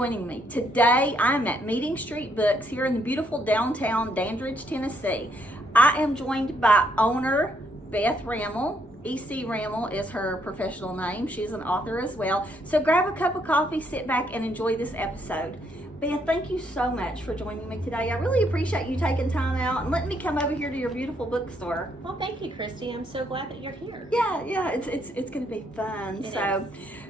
joining me. Today I'm at Meeting Street Books here in the beautiful downtown Dandridge, Tennessee. I am joined by owner Beth Rammel. E.C. Rammel is her professional name. She's an author as well. So grab a cup of coffee, sit back, and enjoy this episode. Beth, thank you so much for joining me today. I really appreciate you taking time out and letting me come over here to your beautiful bookstore. Well, thank you, Christy. I'm so glad that you're here. Yeah, it's going to be fun. It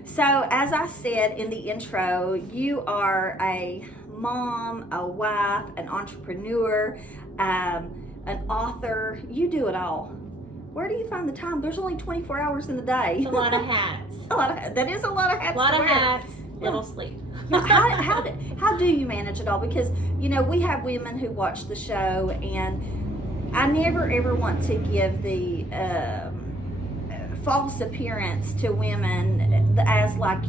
So as I said in the intro, you are a mom, a wife, an entrepreneur, an author. You do it all. Where do you find the time? There's only 24 hours in the day. It's a lot of hats. That is a lot of hats. A lot to of wear. hats, little sleep. Now, how do you manage it all? Because, we have women who watch the show, and I never ever want to give the false appearance to women as like,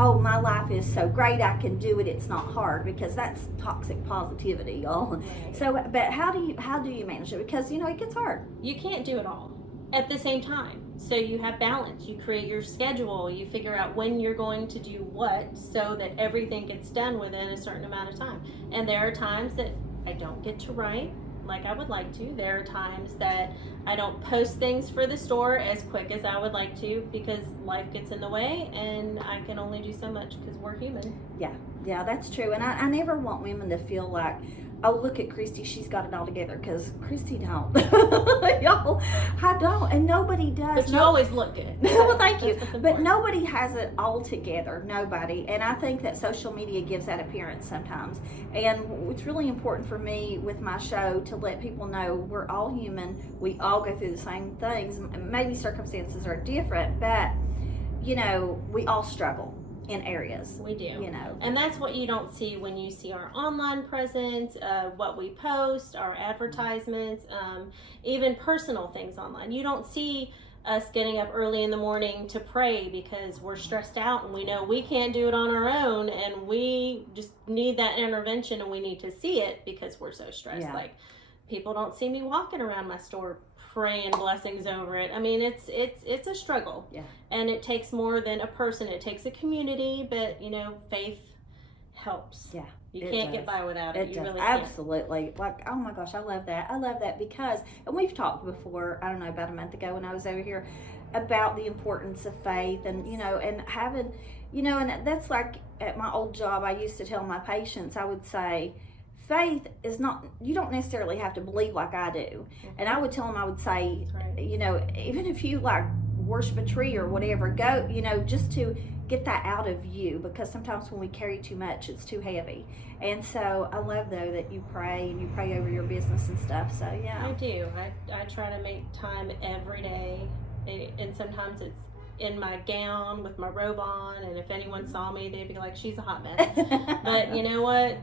oh, my life is so great, I can do it, it's not hard, because that's toxic positivity, y'all. Right. So, but how do you manage it? Because, it gets hard. You can't do it all at the same time. So you have balance. You create your schedule. You figure out when you're going to do what so that everything gets done within a certain amount of time. And there are times that I don't get to write like I would like to. There are times that I don't post things for the store as quick as I would like to because life gets in the way and I can only do so much because we're human. Yeah, that's true. And I never want women to feel like, oh, look at Christy, she's got it all together, because Christy don't. Y'all, I don't, and nobody does. But you always look good. Well, thank you. But But nobody has it all together, nobody. And I think that social media gives that appearance sometimes. And it's really important for me with my show to let people know we're all human. We all go through the same things. Maybe circumstances are different, but, we all struggle in areas. We do. And that's what you don't see when you see our online presence, what we post, our advertisements, even personal things online. You don't see us getting up early in the morning to pray because we're stressed out and we know we can't do it on our own and we just need that intervention and we need to see it because we're so stressed. Yeah. Like, people don't see me walking around my store praying blessings over it. I mean, it's a struggle. Yeah. And it takes more than a person. It takes a community, but faith helps. Yeah. You can't get by without it. It You does. really can't. Absolutely. Like, oh my gosh, I love that. I love that because, and we've talked before, I don't know, about a month ago when I was over here, about the importance of faith and, and having, and that's like at my old job, I used to tell my patients, I would say, faith is not, you don't necessarily have to believe like I do. And I would tell them, I would say, Right. even if you like worship a tree or whatever, go, just to get that out of you, because sometimes when we carry too much, it's too heavy. And so I love though that you pray and you pray over your business and stuff. So yeah. I do. I try to make time every day. And sometimes it's in my gown with my robe on, and if anyone saw me, they'd be like, she's a hot mess. But you know what?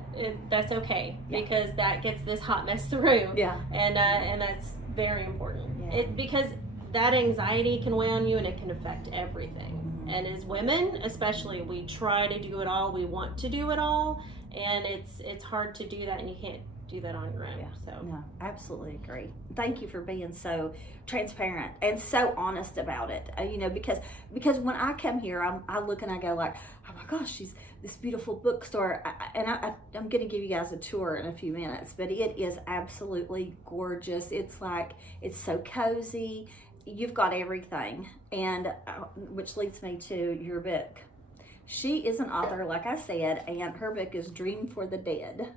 That's okay, because that gets this hot mess through. Yeah. And that's very important. Yeah. Because that anxiety can weigh on you and it can affect everything. Mm-hmm. And as women, especially, we try to do it all. We want to do it all, and it's hard to do that, and you can't do that on your own. Yeah. So No, absolutely agree. Thank you for being so transparent and so honest about it. Because when I come here, I look and I go like, oh my gosh, she's this beautiful bookstore, I'm going to give you guys a tour in a few minutes, but it is absolutely gorgeous. It's like, it's so cozy. You've got everything, and which leads me to your book. She is an author, like I said, and her book is Dream for the Dead.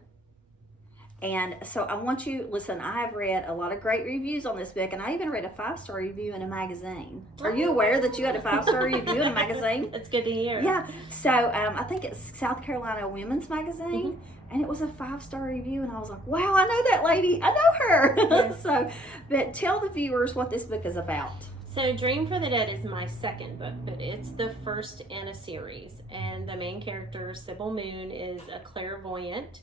And so I want you, listen, I have read a lot of great reviews on this book, and I even read a 5-star review in a magazine. Are you aware that you had a 5-star review in a magazine? That's good to hear. Yeah. So I think it's South Carolina Women's Magazine, and it was a 5-star review, and I was like, wow, I know that lady. I know her. Yes. But tell the viewers what this book is about. So Dream for the Dead is my second book, but it's the first in a series. And the main character, Sybil Moon, is a clairvoyant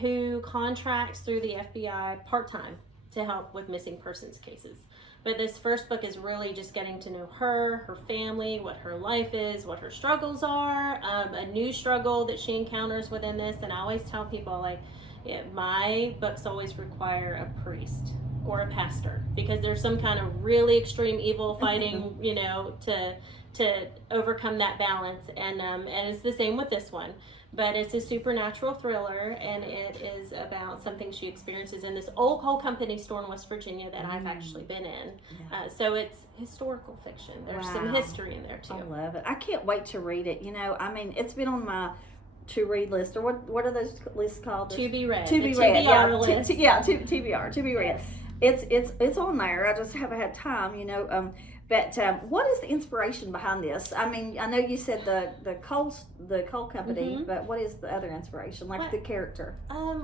who contracts through the FBI part-time to help with missing persons cases. But this first book is really just getting to know her family, what her life is, what her struggles are, a new struggle that she encounters within this. And I always tell people, like, my books always require a priest or a pastor, because there's some kind of really extreme evil fighting, to overcome that balance. And it's the same with this one. But it's a supernatural thriller, and it is about something she experiences in this old coal company store in West Virginia that I've actually been in. Yeah. So it's historical fiction. There's some history in there too. I love it. I can't wait to read it. I mean, it's been on my to read list, or what are those lists called? To be read. To be read. TBR list. TBR. To be read. Yes. It's on there. I just haven't had time. But what is the inspiration behind this? I mean, I know you said the coal company, but what is the other inspiration? Like the character?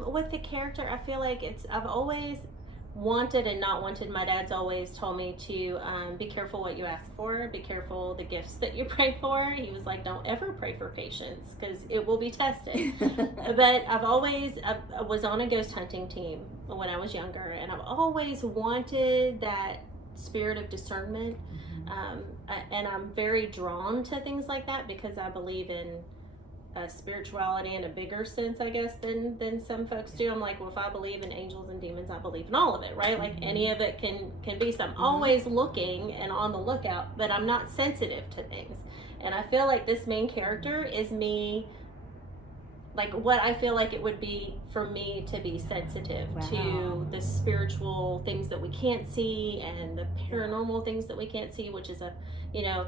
With the character, I feel like I've always wanted and not wanted. My dad's always told me to be careful what you ask for, be careful the gifts that you pray for. He was like, don't ever pray for patience because it will be tested. But I was on a ghost hunting team when I was younger, and I've always wanted that spirit of discernment, and I'm very drawn to things like that because I believe in spirituality in a bigger sense, I guess, than some folks do. I'm like, well, if I believe in angels and demons, I believe in all of it, right? Like any of it can be. So I'm always looking and on the lookout, but I'm not sensitive to things. And I feel like this main character is me, like what I feel like it would be for me to be sensitive to the spiritual things that we can't see and the paranormal things that we can't see, which is a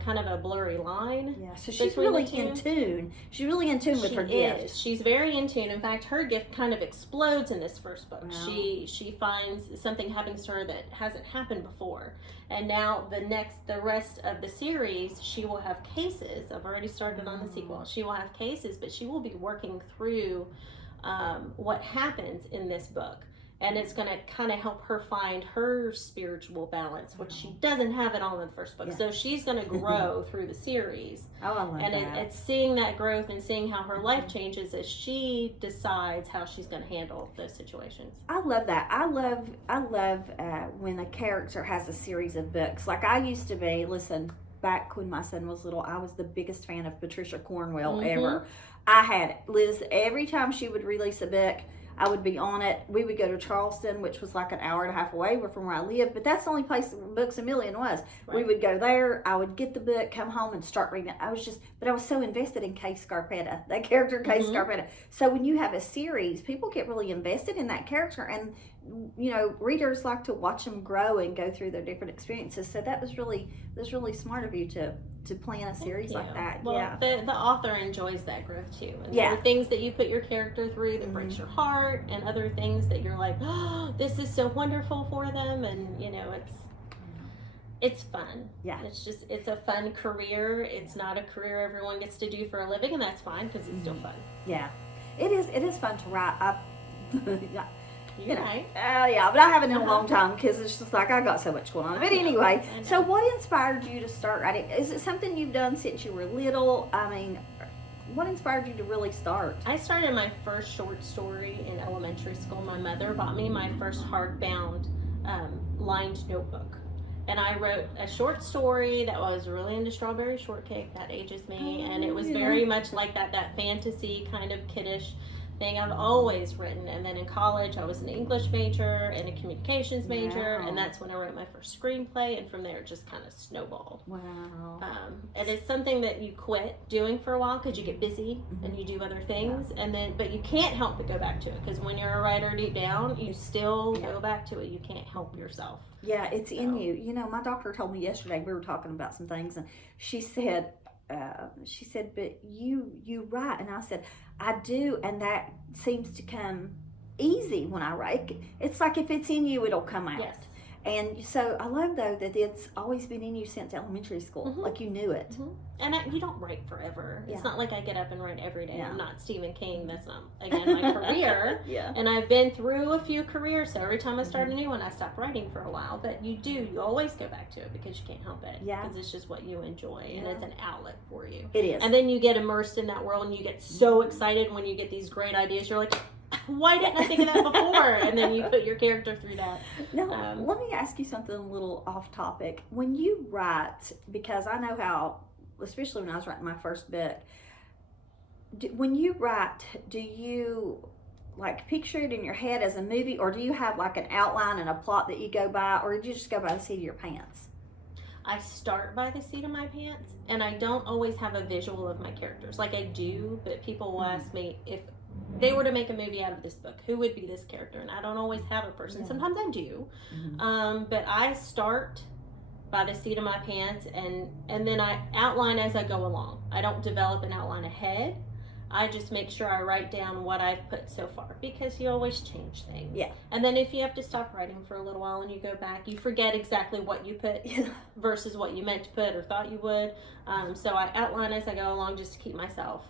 kind of a blurry line. Yeah, so she's really in tune. She's really in tune with her gift. She's very in tune. In fact, her gift kind of explodes in this first book. Wow. She finds something happens to her that hasn't happened before. And now the rest of the series, she will have cases. I've already started on the sequel. She will have cases, but she will be working through what happens in this book. And it's going to kind of help her find her spiritual balance, which she doesn't have it all in the first book. Yeah. So she's going to grow through the series. Oh, I love that. And it's seeing that growth and seeing how her life changes as she decides how she's going to handle those situations. I love that. I love when a character has a series of books. Like I used to be, back when my son was little, I was the biggest fan of Patricia Cornwell ever. I had Liz, every time she would release a book, I would be on it. We would go to Charleston, which was like an hour and a half away from where I lived, but that's the only place Books A Million was. Right. We would go there. I would get the book, come home, and start reading it. I was so invested in Kay Scarpetta, that character, Kay Scarpetta. So when you have a series, people get really invested in that character, and readers like to watch them grow and go through their different experiences. So that was really smart of you to plan a series like that. Well, the author enjoys that growth too. And the things that you put your character through that breaks your heart, and other things that you're like, oh, this is so wonderful for them, and it's fun. Yeah. It's a fun career. It's not a career everyone gets to do for a living, and that's fine because it's still fun. Yeah. It is fun to write. Right. But I haven't in a long time because it's just like I got so much going on. But anyway, so what inspired you to start writing? Is it something you've done since you were little? I mean, what inspired you to really start? I started my first short story in elementary school. My mother bought me my first hardbound lined notebook. And I wrote a short story that was really into strawberry shortcake. That ages me. And it was very much like that fantasy kind of kiddish thing I've always written. And then in college I was an English major and a communications major, and that's when I wrote my first screenplay, and from there it just kind of snowballed. Wow. And it's something that you quit doing for a while because you get busy and you do other things, but you can't help but go back to it because when you're a writer deep down, you still go back to it. You can't help yourself. Yeah, it's in you. My doctor told me yesterday, we were talking about some things, and she said, but you write, and I said, I do, and that seems to come easy when I write. It's like if it's in you, it'll come out. Yes. And so I love, though, that it's always been in you since elementary school. Like you knew it. And you don't write forever. It's not like I get up and write every day. I'm not Stephen King. That's not, again, my career. And I've been through a few careers, so every time I start a new one, I stop writing for a while. But you always go back to it because you can't help it. Because it's just what you enjoy, and it's an outlet for you. It is. And then you get immersed in that world, and you get so excited when you get these great ideas. You're like, why didn't I think of that before? And then you put your character through that. Now, let me ask you something a little off topic. When you write, because I know how, especially when I was writing my first book, when you write, do you like picture it in your head as a movie, or do you have like an outline and a plot that you go by, or do you just go by the seat of your pants? I start by the seat of my pants, and I don't always have a visual of my characters. Like I do, but people will ask me if they were to make a movie out of this book, who would be this character? And I don't always have a person. Yeah. Sometimes I do. But I start by the seat of my pants, and then I outline as I go along. I don't develop an outline ahead. I just make sure I write down what I've put so far, because you always change things. Yeah. And then if you have to stop writing for a little while and you go back, you forget exactly what you put versus what you meant to put or thought you would. So I outline as I go along just to keep myself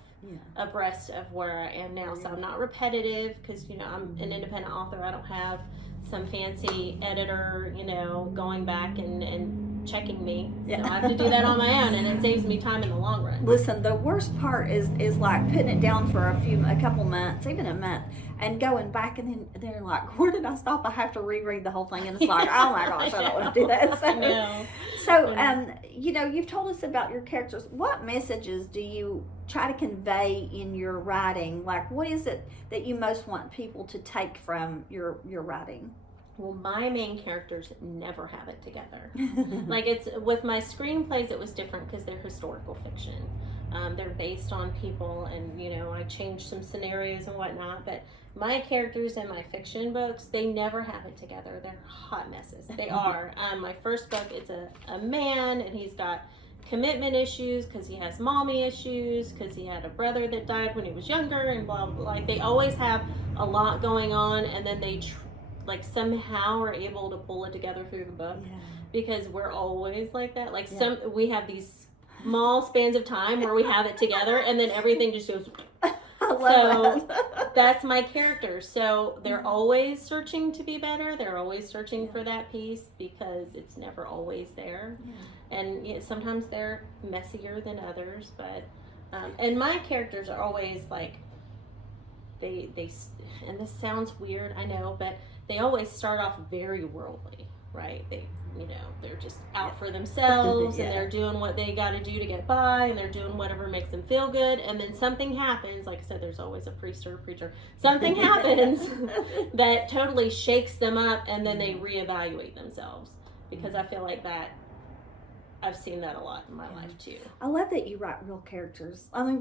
abreast of where I am now. So I'm not repetitive, because, you know, I'm an independent author. I don't have some fancy editor, you know, going back and checking me. So I have to do that on my own, and it saves me time in the long run. Listen, the worst part is like putting it down for a couple months, even a month, and going back, and then they're like, where did I stop? I have to reread the whole thing, and it's like, oh my gosh, I don't want to do that. So, you know, you've told us about your characters. What messages do you try to convey in your writing? Like, what is it that you most want people to take from your writing? Well, my main characters never have it together. Like, it's with my screenplays, it was different because they're historical fiction. They're based on people, and, you know, I changed some scenarios and whatnot, but my characters in my fiction books, they never have it together. They're hot messes. They are. My first book, it's a man, and he's got commitment issues because he has mommy issues, because he had a brother that died when he was younger, and blah, blah, blah. Like, they always have a lot going on, and then they like somehow are able to pull it together through the book, because we're always like that. Like we have these small spans of time where we have it together, and then everything just goes. That's my character. So they're always searching to be better. They're always searching for that piece, because it's never always there. And sometimes they're messier than others, but and my characters are always like they and this sounds weird, I know, but they always start off very worldly, right? They're just out for themselves, and they're doing what they got to do to get by, and they're doing whatever makes them feel good. And then something happens, like I said, there's always a priest or a preacher. Something happens that totally shakes them up, and then they reevaluate themselves, because I feel like that, I've seen that a lot in my life too. I love that you write real characters. I mean,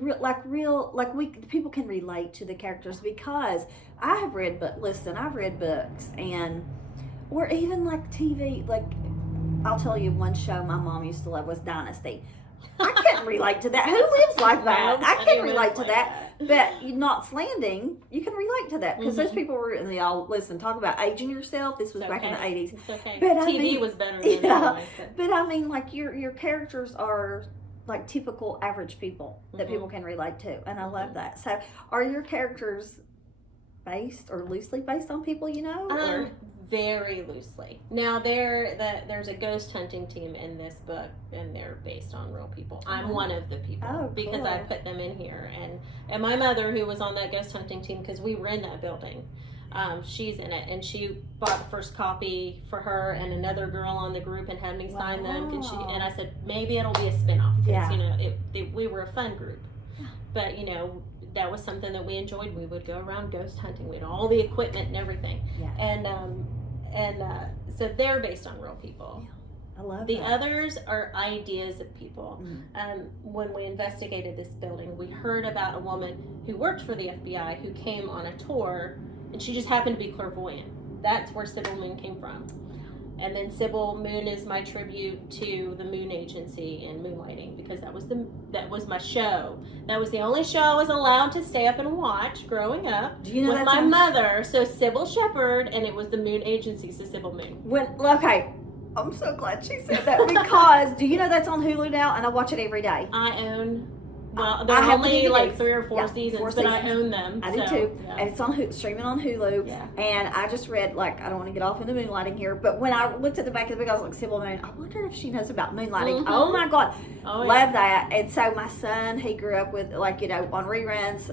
people can relate to the characters, because I've read books, or even like TV. Like, I'll tell you, one show my mom used to love was Dynasty. I can't relate to that. Who lives like that? I can't relate to that. But Knots Landing, you can relate to that, because those people were, and they all talk about aging yourself. This was back in the 80s. It's okay. But TV was better than that. But I mean, like, your characters are like typical average people that people can relate to, and I love that. So, are your characters based or loosely based on people you know? Or? Very loosely. Now, there's a ghost hunting team in this book, and they're based on real people. I'm one of the people, because I put them in here, and my mother, who was on that ghost hunting team, because we were in that building, she's in it, and she bought the first copy for her and another girl on the group, and had me sign them, and I said, maybe it'll be a spinoff, because you know, we were a fun group, but you know, that was something that we enjoyed. We would go around ghost hunting. We had all the equipment and everything. And so they're based on real people. I love the others are ideas of people. When we investigated this building, we heard about a woman who worked for the FBI who came on a tour, and she just happened to be clairvoyant. That's where Sybil Moon came from. And then Sybil Moon is my tribute to the Moon Agency and Moonlighting, because that was my show. That was the only show I was allowed to stay up and watch growing up. Do you know with my mother? So Sybil Shepherd, and it was the Moon Agency, so Sybil Moon. Okay, I'm so glad she said that, because do you know that's on Hulu now, and I watch it every day. I own. Well, there are only like 3 or 4 seasons, but I own them. I do too. Yeah. And it's streaming on Hulu. Yeah. And I just read, like, I don't want to get off into moonlighting here, but when I looked at the back of the book, I was like, Sybil Moon, I wonder if she knows about moonlighting. Oh my God. Love that. And so my son, he grew up with, like, you know, on reruns.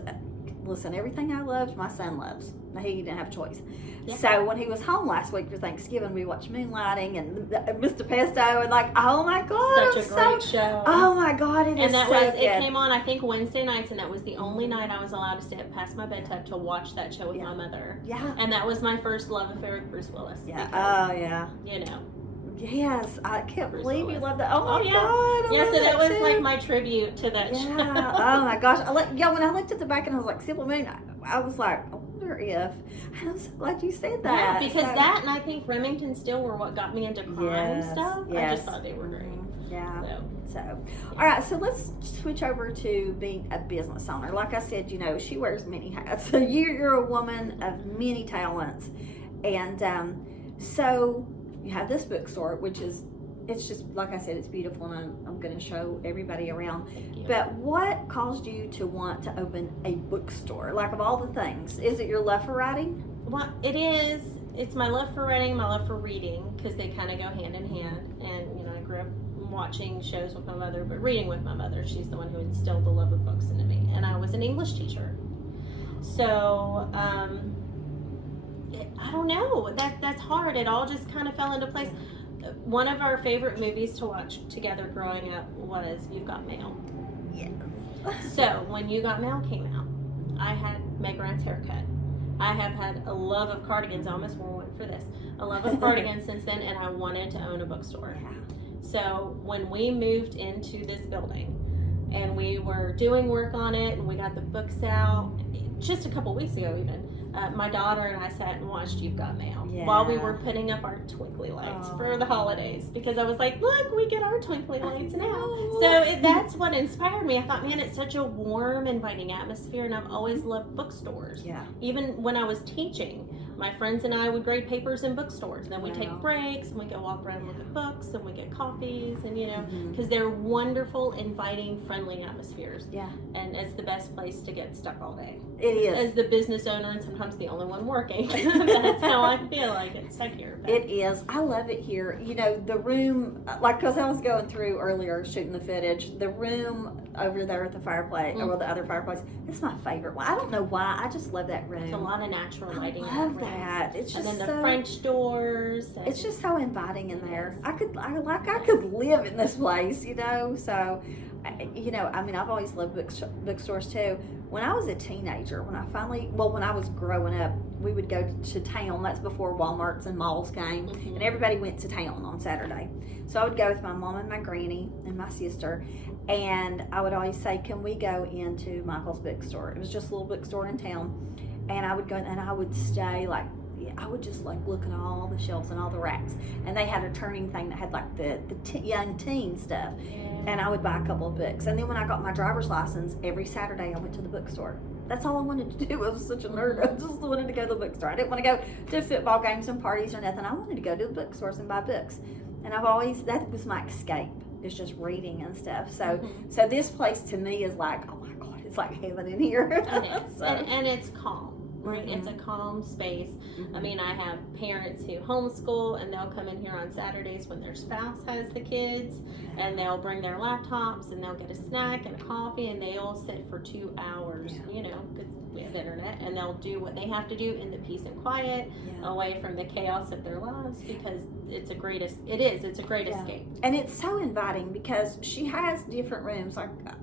Listen, everything I loved, my son loves. He didn't have a choice. Yeah. So when he was home last week for Thanksgiving, we watched Moonlighting and Mr. Pesto, and like, oh my God, such a great show. Oh my God, it came on, I think, Wednesday nights, and that was the only night I was allowed to stay up past my bedtime to watch that show with my mother. Yeah. And that was my first love affair with Bruce Willis. Yeah. Oh yeah. You know. Yes, I can't Bruce believe you Willis. love that. Oh my yeah. God. I Yeah, love so that was too. like my tribute to that show. Yeah. Oh my gosh. When I looked at the back and I was like, Sybil Moon, I was like, I wonder if. I'm so glad you said that. Yeah, because that and I think Remington Still were what got me into crime stuff. I Yes. just thought they were great. Yeah. So, all right. So let's switch over to being a business owner. Like I said, she wears many hats. So you're a woman of many talents, and so you have this bookstore, which is. It's just, like I said, it's beautiful, and I'm going to show everybody around. thank you. But what caused you to want to open a bookstore? Like, of all the things, is it your love for writing? Well, it is. It's my love for writing, my love for reading, because they kind of go hand in hand. And, I grew up watching shows with my mother, but reading with my mother. She's the one who instilled the love of books into me. And I was an English teacher. So, I don't know. That's hard. It all just kind of fell into place. One of our favorite movies to watch together growing up was You've Got Mail. Yes. So when You Got Mail came out, I had Meg Ryan's haircut. I have had a love of cardigans. I almost wore one for this. A love of cardigans since then, and I wanted to own a bookstore. Yeah. So when we moved into this building and we were doing work on it and we got the books out, just a couple weeks ago even, my daughter and I sat and watched You've Got Mail while we were putting up our twinkly lights for the holidays, because I was like, look, we get our twinkly lights now. So that's what inspired me. I thought, man, it's such a warm, inviting atmosphere, and I've always loved bookstores. Yeah. Even when I was teaching, my friends and I would grade papers in bookstores. Then we Wow. take breaks and we go walk around and look at books, and we get coffees, and Mhm. because they're wonderful, inviting, friendly atmospheres. Yeah. And it's the best place to get stuck all day. It is. As the business owner and sometimes the only one working, that's how I feel like it's stuck here. But It is. I love it here. The room, like, because I was going through earlier shooting the footage, the room over there at the fireplace, or the other fireplace, it's my favorite one. I don't know why. I just love that room. It's a lot of natural lighting. I love in that room. that. It's just And then the so, French doors. It's just so inviting in there. I could live in this place, So, I've always loved bookstores too. When I was a teenager, when I was growing up, we would go to town. That's before Walmarts and malls came, Mhm. and everybody went to town on Saturday. So I would go with my mom and my granny and my sister, and I would always say, "Can we go into Michael's bookstore?" It was just a little bookstore in town, and I would go and I would stay I would just look at all the shelves and all the racks, and they had a turning thing that had the young teen stuff. And I would buy a couple of books. And then when I got my driver's license, every Saturday I went to the bookstore. That's all I wanted to do. I was such a nerd. I just wanted to go to the bookstore. I didn't want to go to football games and parties or nothing. I wanted to go to the bookstores and buy books. And that was my escape, is just reading and stuff. So so this place to me is like, oh my God, it's like heaven in here. It is. And it's calm. Right, Mhm. it's a calm space. Mhm. I mean, I have parents who homeschool, and they'll come in here on Saturdays when their spouse has the kids, and they'll bring their laptops, and they'll get a snack and a coffee, and they'll sit for 2 hours, because we have internet, and they'll do what they have to do in the peace and quiet, away from the chaos of their lives, because it's a great escape. And it's so inviting because she has different rooms,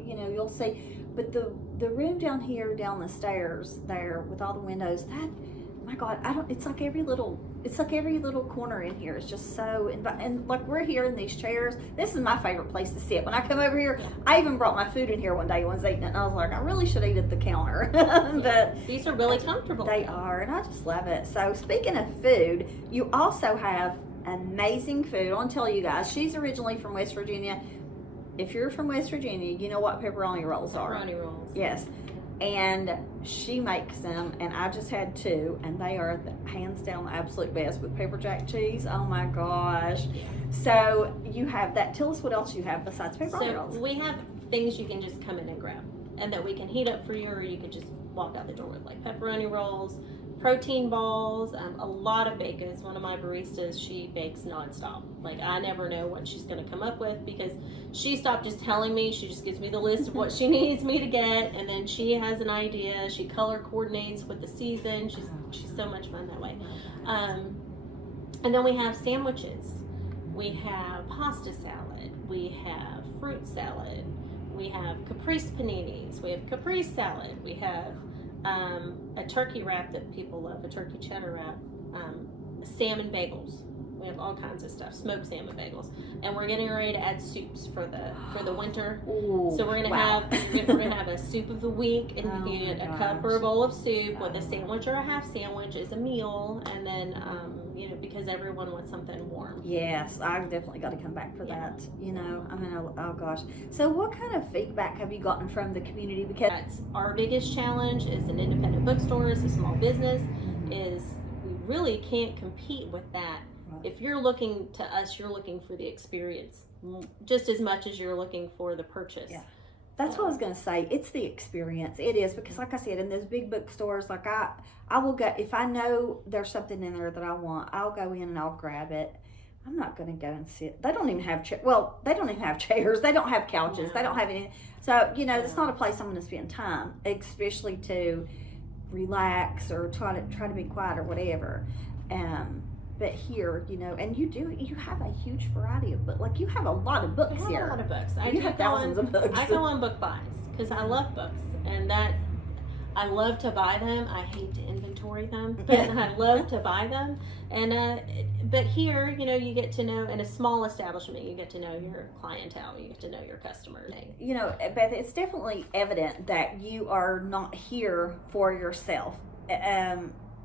you'll see. But the room down here, down the stairs there with all the windows, my God, it's like every little corner in here is just so and we're here in these chairs. This is my favorite place to sit. When I come over here, I even brought my food in here one day and was eating it, and I was like, I really should eat at the counter. But these are really comfortable. They are, and I just love it. So speaking of food, you also have amazing food. I want to tell you guys, she's originally from West Virginia. If you're from West Virginia, you know what pepperoni rolls are. Pepperoni rolls. Yes. And she makes them, and I just had 2, and they are hands down the absolute best with pepper jack cheese. Oh my gosh. Yeah. So you have that. Tell us what else you have besides pepperoni rolls. So we have things you can just come in and grab, and that we can heat up for you, or you could just walk out the door with, like pepperoni rolls, protein balls, a lot of bacons. One of my baristas, she bakes nonstop. Like, I never know what she's going to come up with, because she stopped just telling me. She just gives me the list of what she needs me to get, and then she has an idea. She color coordinates with the season. She's so much fun that way. And then we have sandwiches. We have pasta salad. We have fruit salad. We have caprese paninis. We have caprese salad. We have a turkey wrap that people love, a turkey cheddar wrap, salmon bagels. We have all kinds of stuff, smoked salmon bagels, and we're getting ready to add soups for the winter. Ooh, So we're gonna have a soup of the week, and you get a cup or a bowl of soup with a sandwich or a half sandwich is a meal, and then because everyone wants something warm. Yes, I've definitely got to come back for that. Oh gosh. So what kind of feedback have you gotten from the community? Because That's our biggest challenge as an independent bookstore, as a small business, is we really can't compete with that. Right. If you're looking to us, you're looking for the experience just as much as you're looking for the purchase. Yeah. That's what I was going to say. It's the experience. It is, because like I said, in those big bookstores, like I will go, if I know there's something in there that I want, I'll go in and I'll grab it. I'm not going to go and sit. They don't even have they don't even have chairs. They don't have couches. No. They don't have any. So, it's not a place I'm going to spend time, especially to relax or try to be quiet or whatever. But here, and you have a huge variety of books. Like, you have a lot of books I here. have a lot of books. You have thousands of books. I go on book buys because I love books, and that I love to buy them. I hate to inventory them, but I love to buy them. And but here, you get to know, in a small establishment, you get to know your clientele, you get to know your customers. Beth, it's definitely evident that you are not here for yourself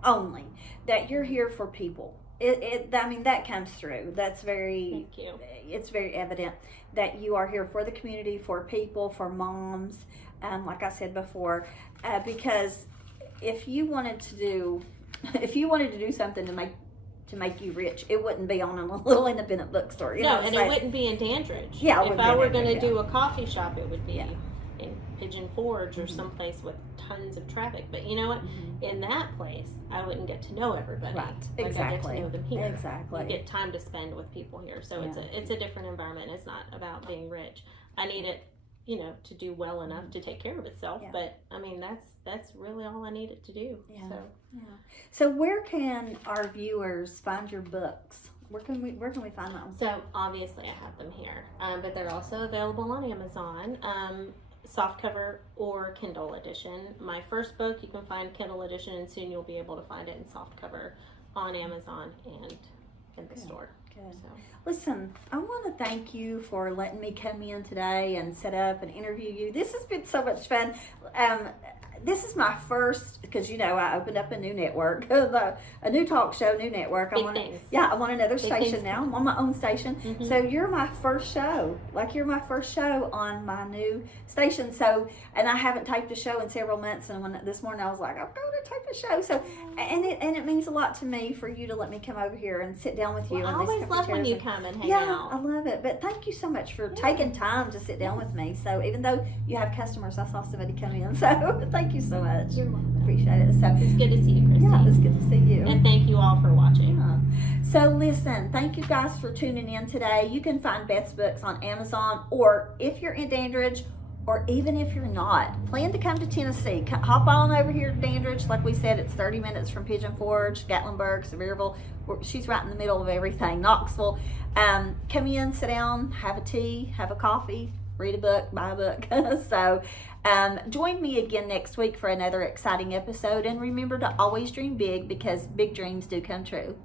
only. That you're here for people. That comes through. That's very. Thank you. It's very evident that you are here for the community, for people, for moms. Like I said before, because if you wanted to do something to make you rich, it wouldn't be on a little independent bookstore. It wouldn't be in Dandridge. Yeah, if I were going to do a coffee shop, it would be in Pigeon Forge or someplace with tons of traffic. But you know what? Mm-hmm. In that place, I wouldn't get to know everybody. Right. Like Exactly. I get to know them here. Exactly. You get time to spend with people here. So it's a different environment. It's not about being rich. I need it, to do well enough to take care of itself. Yeah. But I mean, that's really all I need it to do. Yeah. So. Yeah. So where can our viewers find your books? Where can we find them? So obviously I have them here, but they're also available on Amazon, softcover or Kindle edition. My first book you can find Kindle edition, and soon you'll be able to find it in softcover on Amazon and in the store. Good. So. Listen, I want to thank you for letting me come in today and set up and interview you. This has been so much fun. This is my first, because I opened up a new network, a new talk show, new network. I want another station now. I'm on my own station. Mm-hmm. So you're my first show. You're my first show on my new station. So, and I haven't taped a show in several months. And this morning I was like, I'm going to tape a show. So, and it means a lot to me for you to let me come over here and sit down with you. Well, I always love when you come and hang out. Yeah, I love it. But thank you so much for taking time to sit down with me. So even though you have customers, I saw somebody come in. So thank you so much. You're welcome. Appreciate it. So it's good to see you, Christy. Yeah, it's good to see you. And thank you all for watching. Yeah. So listen, thank you guys for tuning in today. You can find Beth's books on Amazon, or if you're in Dandridge, or even if you're not, plan to come to Tennessee. Hop on over here to Dandridge. Like we said, it's 30 minutes from Pigeon Forge, Gatlinburg, Sevierville. She's right in the middle of everything. Knoxville. Come in, sit down, have a tea, have a coffee, read a book, buy a book. So join me again next week for another exciting episode. And remember to always dream big, because big dreams do come true.